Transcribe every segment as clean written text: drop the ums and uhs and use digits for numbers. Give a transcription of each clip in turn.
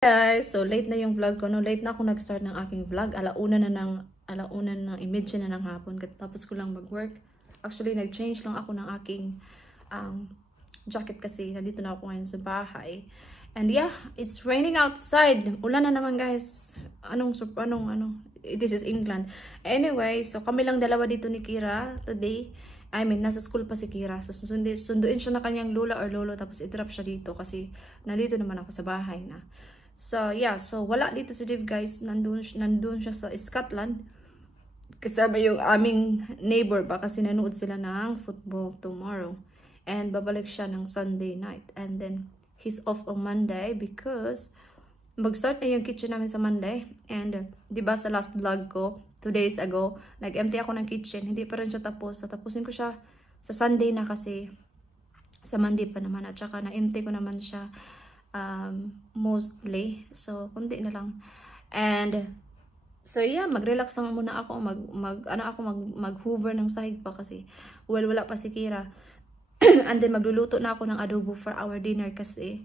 Guys, so late na yung vlog ko, no? Late na ako nag-start ng aking vlog. Alauna ng image na ng hapon. Tapos ko lang mag-work. Actually, nag-change lang ako ng aking jacket kasi nandito na ako ngayon sa bahay. And yeah, it's raining outside. Ulan na naman, guys. This is England. Anyway, so kami lang dalawa dito ni Kira today. I mean, nasa school pa si Kira. So, sunduin siya na kanyang lola or lolo. Tapos, i-drop siya dito kasi nandito naman ako sa bahay na. So, yeah. So, wala dito si Dave, guys. Nandun siya sa Scotland. Kasama yung aming neighbor ba. Kasi nanood sila ng football tomorrow. And babalik siya ng Sunday night. And then, he's off on Monday because mag-start na yung kitchen namin sa Monday. And, di ba sa last vlog ko, 2 days ago, nag-empty ako ng kitchen. Hindi pa rin siya tapos. Tapusin ko siya sa Sunday na kasi sa Monday pa naman. At saka na-empty ko naman siya mostly. So, kundi na lang. And, so yeah, mag-relax lang muna ako. Mag-hoover ng sahig pa kasi wala pa si Kira. And then, magluluto na ako ng adobo for our dinner kasi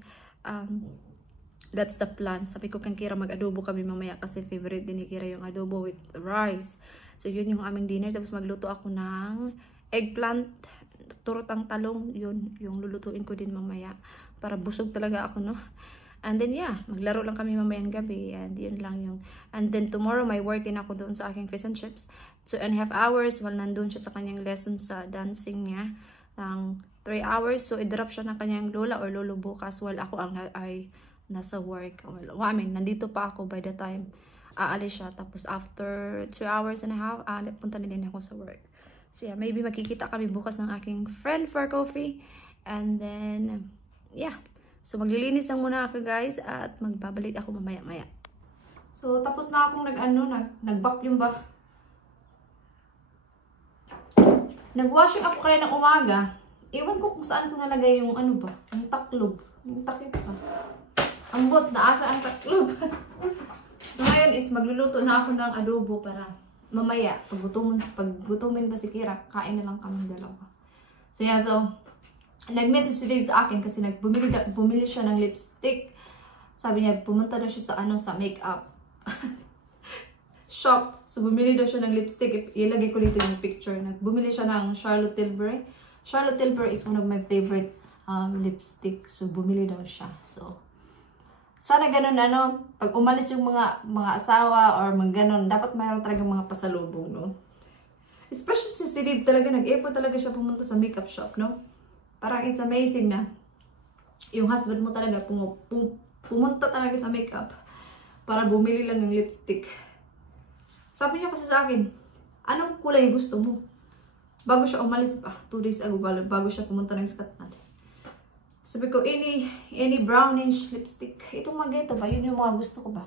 that's the plan. Sabi ko kang Kira, mag-adobo kami mamaya kasi favorite din ni Kira yung adobo with rice. So, yun yung aming dinner. Tapos, magluto ako ng eggplant, turutang talong. Yun, yung lulutuin ko din mamaya. Para busog talaga ako, no? And then, yeah, maglaro lang kami mamayang gabi. And yun lang yung... And then, tomorrow, may work din ako doon sa aking fish and chips. 2.5 hours while nandun siya sa kanyang lesson sa dancing niya. Ng 3 hours. So, i-drop siya ng kanyang lola or lolo bukas while ako ay nasa work. Well, I mean, nandito pa ako by the time aalis siya. Tapos, after 2 hours and a half, punta na din ako sa work. So, yeah, maybe makikita kami bukas ng aking friend for coffee. And then... yeah. So, maglilinis lang muna ako, guys. At magbabalik ako mamaya-maya. So, tapos na akong nag-vacuum ba? Nag-washing ako kaya ng umaga. Ewan ko kung saan ko nalagay yung yung taklob. Yung takip pa. Ang bot, naasa ang taklob. So, ngayon is magluluto na ako ng adobo para mamaya, paggutumin pa si Kira, kain na lang kami dalawa. So, yeah, so, nag-message si Dave sa akin kasi bumili siya ng lipstick. Sabi niya, pumunta daw siya sa makeup shop. So, bumili daw siya ng lipstick. Ilagay ko dito yung picture. Bumili siya ng Charlotte Tilbury. Charlotte Tilbury is one of my favorite lipstick. So, bumili daw siya. So, sana ganun, pag umalis yung mga asawa or mga ganun, dapat mayroon talaga mga pasalubong, no? Especially si Dave talaga, nag-effort talaga siya pumunta sa makeup shop, no? Parang it's amazing na yung husband mo talaga pumunta talaga sa makeup para bumili lang ng lipstick. Sabi niya kasi sa akin, anong kulay gusto mo? Bago siya umalis, 2 days ago, bago siya pumunta ng Scotland. Sabi ko, any brownish lipstick. Itong mga ito ba? Yun yung mga gusto ko ba?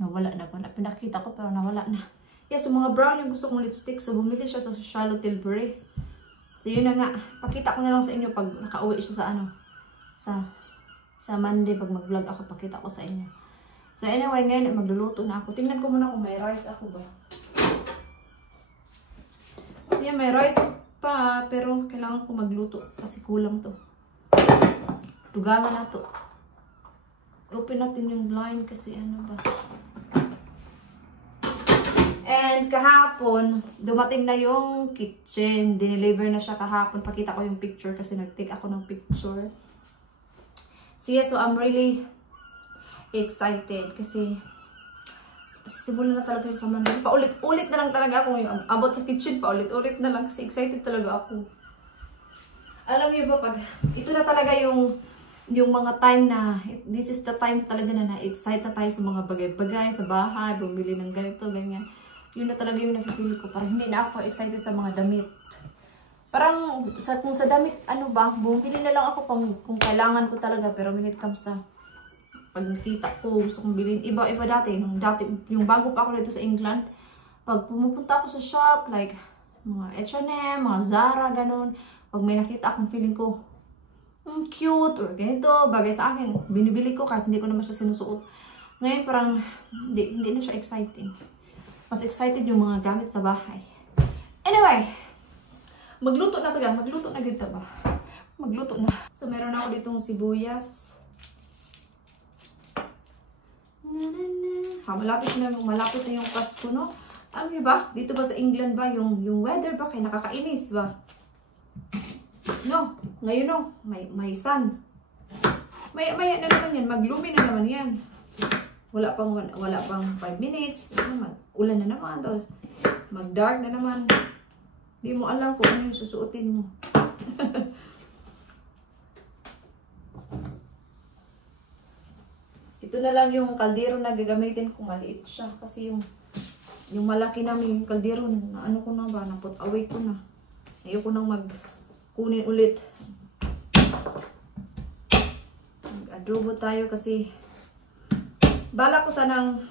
Nawala na ba? Pinakita ko pero nawala na. Yes, so mga brown yung gusto kong lipstick. So bumili siya sa Charlotte Tilbury. So, yun na nga. Pakita ko na lang sa inyo pag nakauwi siya sa Monday. Pag mag-vlog ako, pakita ko sa inyo. So, anyway, ngayon, magluluto na ako. Tingnan ko muna kung may rice ako ba. So, yan, may rice pa. Pero, kailangan ko magluto. Kasi kulang to. Dugangan na to. Open natin yung blind kasi ano ba. And kahapon, dumating na yung kitchen. Dineliver na siya kahapon. Pakita ko yung picture kasi nag-take ako ng picture. So yeah, so I'm really excited kasi simulan na talaga siya sa Monday. Paulit-ulit na lang talaga ako yung about sa kitchen. Paulit-ulit na lang kasi excited talaga ako. Alam niyo ba, pag ito na talaga yung mga time na, this is the time talaga na na-excite na tayo sa mga bagay-bagay, sa bahay, bumili ng ganito, ganyan. Yun na talaga yung nafe-feel ko. Parang hindi na ako excited sa mga damit. Parang, kung sa damit, bumili na lang ako kung kailangan ko talaga. Pero when it comes sa, pag nakita ko, gusto kong bilhin. Iba-iba dati. Yung bago pa ako dito sa England, pag pumupunta ako sa shop, like, mga H&M, mga Zara, ganun. Pag may nakita akong feeling ko, cute, or ganito, bagay sa akin, binibili ko kahit hindi ko naman siya sinusuot. Ngayon, parang, hindi na siya exciting. Mas excited yung mga gamit sa bahay. Anyway, magluto na talaga. Magluto na gito ba? Magluto na. So, meron ako ditong sibuyas. malapit na yung Pasko, no? Ano ba? Dito ba sa England ba, yung weather ba, kaya nakakainis ba? No, ngayon no, may sun. Maya na naman yan, maglumi na naman yan. Wala pang 5 minutes, ulan na naman, tapos mag-dark na naman. Hindi mo alam kung ano yung susuotin mo. Ito na lang yung kaldero na gagamitin kung maliit siya. Kasi yung malaki namin yung kaldero, na ano ko na ba, na-put away ko na. Ayoko nang kunin ulit. Mag-adobo tayo kasi bala ko sanang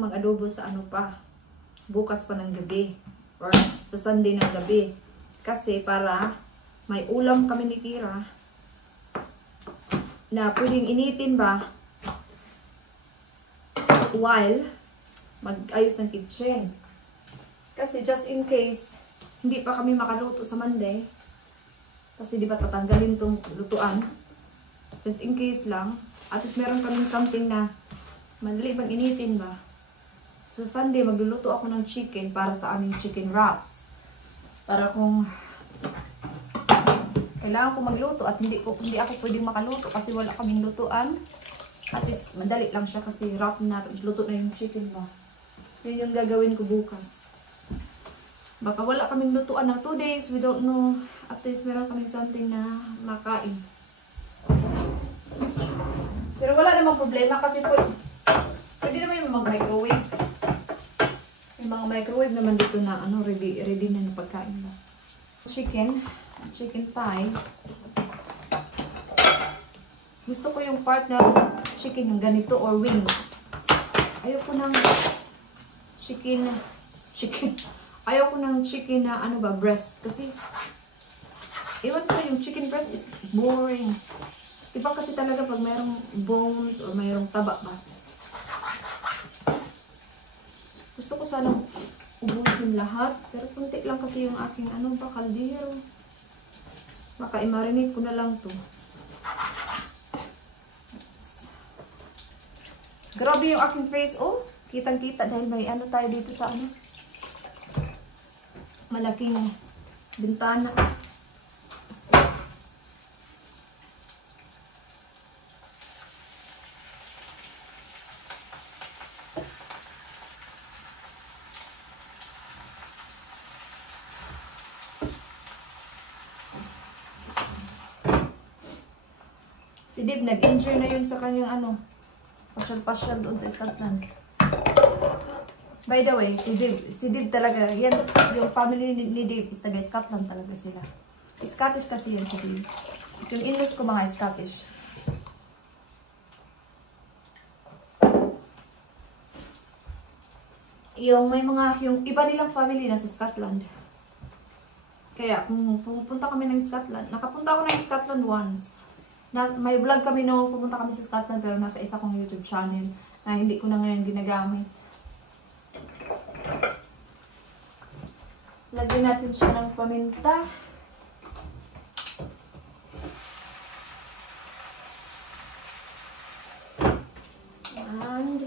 mag-adobo sa ano pa, bukas pa ng gabi or sa Sunday ng gabi. Kasi para may ulam kami ni Kira na pwedeng initin ba while mag-ayos ng kitchen. Kasi just in case hindi pa kami makaluto sa Monday, kasi di ba tatanggalin tong lutuan, just in case lang, at least meron kaming something na madali bang initin ba. So, sa Sunday magluluto ako ng chicken para sa aming chicken wraps, para kung kailangan ko magluto at hindi ako pwedeng makaluto kasi wala kaming lutuan, at least madali lang siya kasi wrap na, luto na yung chicken ba. Yun yung gagawin ko bukas. Baka wala kaming lutuan ng 2 days, we don't know. At least meron kaming something na makain. Pero wala namang problema kasi pwede naman yung mag-microwave. May mga microwave naman dito na ano, ready na yung pagkain mo. Chicken thigh. Gusto ko yung part na chicken yung ganito or wings. Ayoko ng chicken. Ayoko ng chicken na ano ba, breast. Kasi, ewan ko, yung chicken breast is boring. Iba kasi talaga pag mayroong bones or mayroong taba ba. Gusto ko sanang ubusin lahat. Pero kunti lang kasi yung aking ano ba, kaldero. Baka i-marinate ko na lang to. Grabe yung aking face, oh. Kitang-kita dahil may ano tayo dito sa ano. Malaking bintana. Si Dib, nag-enjoy na yun sa kanyang ano, pasyal-pasyal doon sa Scotland. By the way, si Dib talaga, yan, yung family ni Dib is taga Scotland talaga sila. Scottish kasi yan si Dib. Yung in-laws ko mga Scottish. Yung iba nilang family nasa Scotland. Kaya kung pupunta kami ng Scotland, nakapunta ako ng Scotland once. May vlog kami noong pupunta kami sa Scotland pero nasa isa kong YouTube channel na hindi ko na ngayon ginagamit. Lagyan natin siya ng paminta. And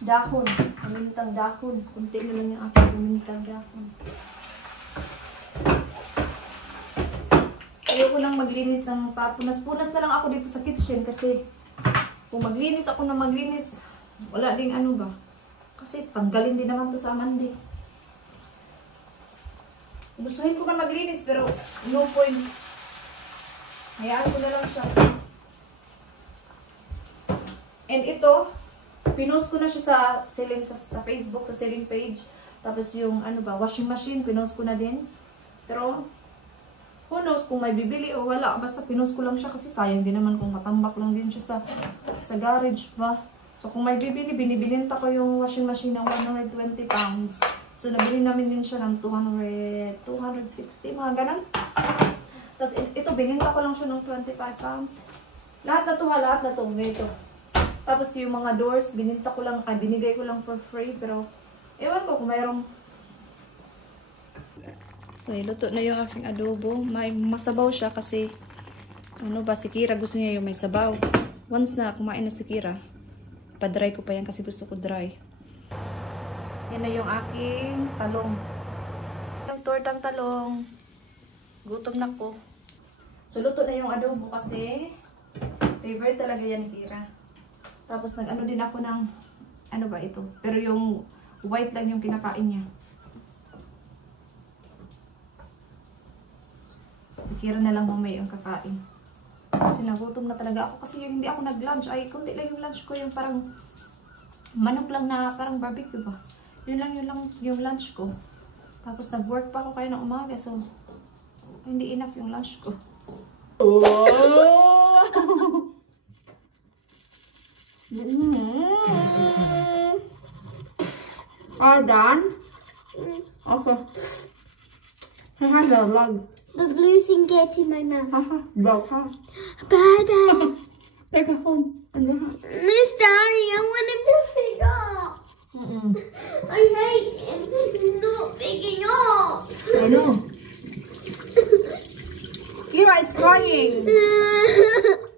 dahon. Pamintang dahon. Kunti na lang yung aking pamintang dahon. Ayoko nang maglinis ng papunas-punas na lang ako dito sa kitchen kasi kung maglinis ako na maglinis, wala ding ano ba. Kasi tanggalin din naman to sa Monday. Gustuhin ko man maglinis pero no point. Hayaan ko na lang siya. And ito, pinost ko na siya sa Facebook, sa selling page. Tapos yung ano ba, washing machine, pinost ko na din. Pero who knows kung may bibili o wala. Basta pinost ko lang siya kasi sayang din naman kung matambak lang din siya sa garage ba. So kung may bibili, binibilinta ko yung washing machine ng 120 pounds. So nabili namin din siya ng 260, mga ganun. Tapos ito, bininta ko lang siya ng 25 pounds. Lahat na to, ito. Tapos yung mga doors, binigay ko lang for free. Pero ewan ko kung mayroong. So, iluto na yung aking adobo. May masabaw siya kasi, ano ba, si Kira gusto niya yung may sabaw. Once na kumain na si Kira, ipa-dry ko pa yan kasi gusto ko dry. Yan na yung aking talong. Yung tortang talong. Gutom na ko. So, luto na yung adobo kasi favorite talaga yan ni Kira. Tapos, nag-ano din ako ng, ano ba ito? Pero yung white lang yung kinakain niya. Si Kira na lang mamaya yung kakain. Kasi nagutom na talaga ako. Kasi yung hindi ako nag-lunch. Ay, kundi lang yung lunch ko. Yung parang manok lang na parang barbecue ba. Yun lang yung lunch ko. Tapos nag-work pa ako kayo ng umaga. So, hindi enough yung lunch ko. Oh! All done? Okay. I have a vlog. The blue thing gets in my mouth. Vlog, huh? Bye bye. Take it home. Miss Daddy, I want him to pick up. I hate him not picking up. I know. Kira is crying.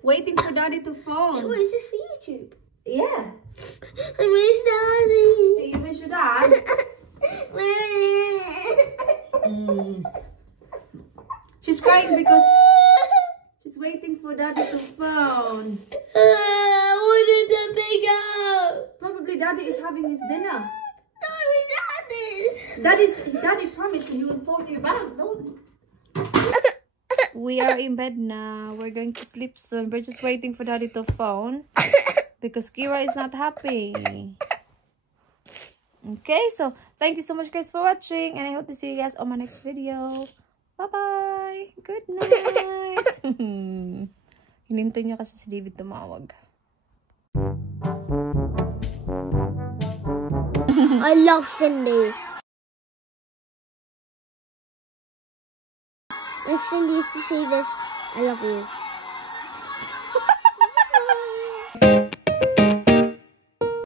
Waiting for Daddy to phone. What is this for YouTube? Yeah. I miss Daddy. See, you miss your dad? She's crying because she's waiting for Daddy to phone. I wanted to pick up. Probably Daddy is having his dinner. No, it's Daddy. Daddy promised he will phone you back. Don't. We are in bed now. We're going to sleep soon. We're just waiting for Daddy to phone because Kira is not happy. Okay, so thank you so much guys for watching, and I hope to see you guys on my next video. Bye-bye! Good night! Hinintay niya kasi si David tumawag. I love Cindy. If Cindy used to see this, I love you.